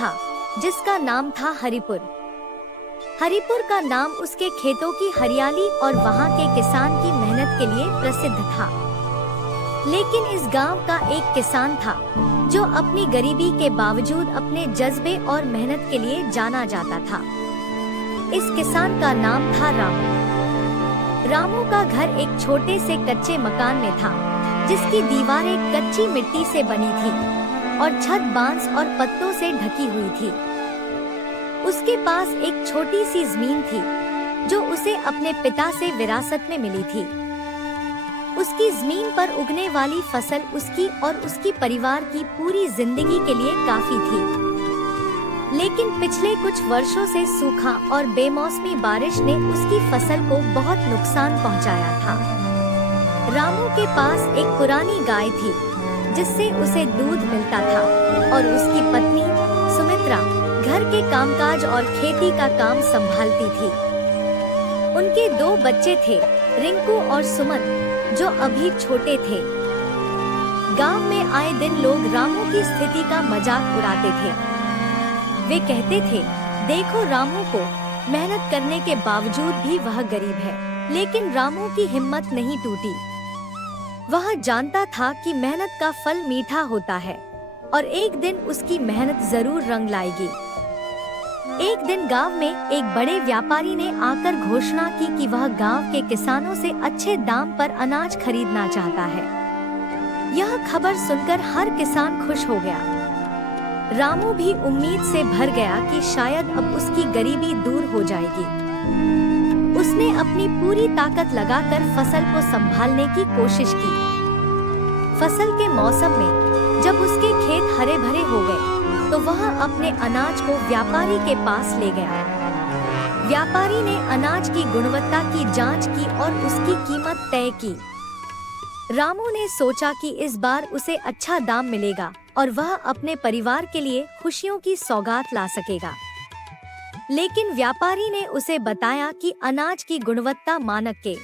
था जिसका नाम था हरिपुर। हरिपुर का नाम उसके खेतों की हरियाली और वहाँ के किसान की मेहनत के लिए प्रसिद्ध था। लेकिन इस गांव का एक किसान था जो अपनी गरीबी के बावजूद अपने जज्बे और मेहनत के लिए जाना जाता था। इस किसान का नाम था रामू। रामू का घर एक छोटे से कच्चे मकान में था जिसकी दीवारें कच्ची मिट्टी से बनी थी और छत बांस और पत्तों से ढकी हुई थी। उसके पास एक छोटी सी जमीन थी जो उसे अपने पिता से विरासत में मिली थी। उसकी जमीन पर उगने वाली फसल उसकी और उसकी परिवार की पूरी जिंदगी के लिए काफी थी। लेकिन पिछले कुछ वर्षों से सूखा और बेमौसमी बारिश ने उसकी फसल को बहुत नुकसान पहुंचाया था। रामू के पास एक पुरानी गाय थी जिससे उसे दूध मिलता था और उसकी पत्नी सुमित्रा घर के कामकाज और खेती का काम संभालती थी। उनके 2 बच्चे थे, रिंकू और सुमन, जो अभी छोटे थे। गांव में आए दिन लोग रामू की स्थिति का मजाक उड़ाते थे। वे कहते थे, देखो रामू को, मेहनत करने के बावजूद भी वह गरीब है। लेकिन रामू की हिम्मत नहीं टूटी। वह जानता था कि मेहनत का फल मीठा होता है और एक दिन उसकी मेहनत जरूर रंग लाएगी। एक दिन गांव में एक बड़े व्यापारी ने आकर घोषणा की कि वह गांव के किसानों से अच्छे दाम पर अनाज खरीदना चाहता है। यह खबर सुनकर हर किसान खुश हो गया। रामू भी उम्मीद से भर गया कि शायद अब उसकी गरीबी दूर हो जाएगी। उसने अपनी पूरी ताकत लगाकर फसल को संभालने की कोशिश की। फसल के मौसम में जब उसके खेत हरे भरे हो गए तो वह अपने अनाज को व्यापारी के पास ले गया। व्यापारी ने अनाज की गुणवत्ता की जांच की और उसकी कीमत तय की। रामू ने सोचा कि इस बार उसे अच्छा दाम मिलेगा और वह अपने परिवार के लिए खुशियों की सौगात ला सकेगा। लेकिन व्यापारी ने उसे बताया कि अनाज की गुणवत्ता मानक के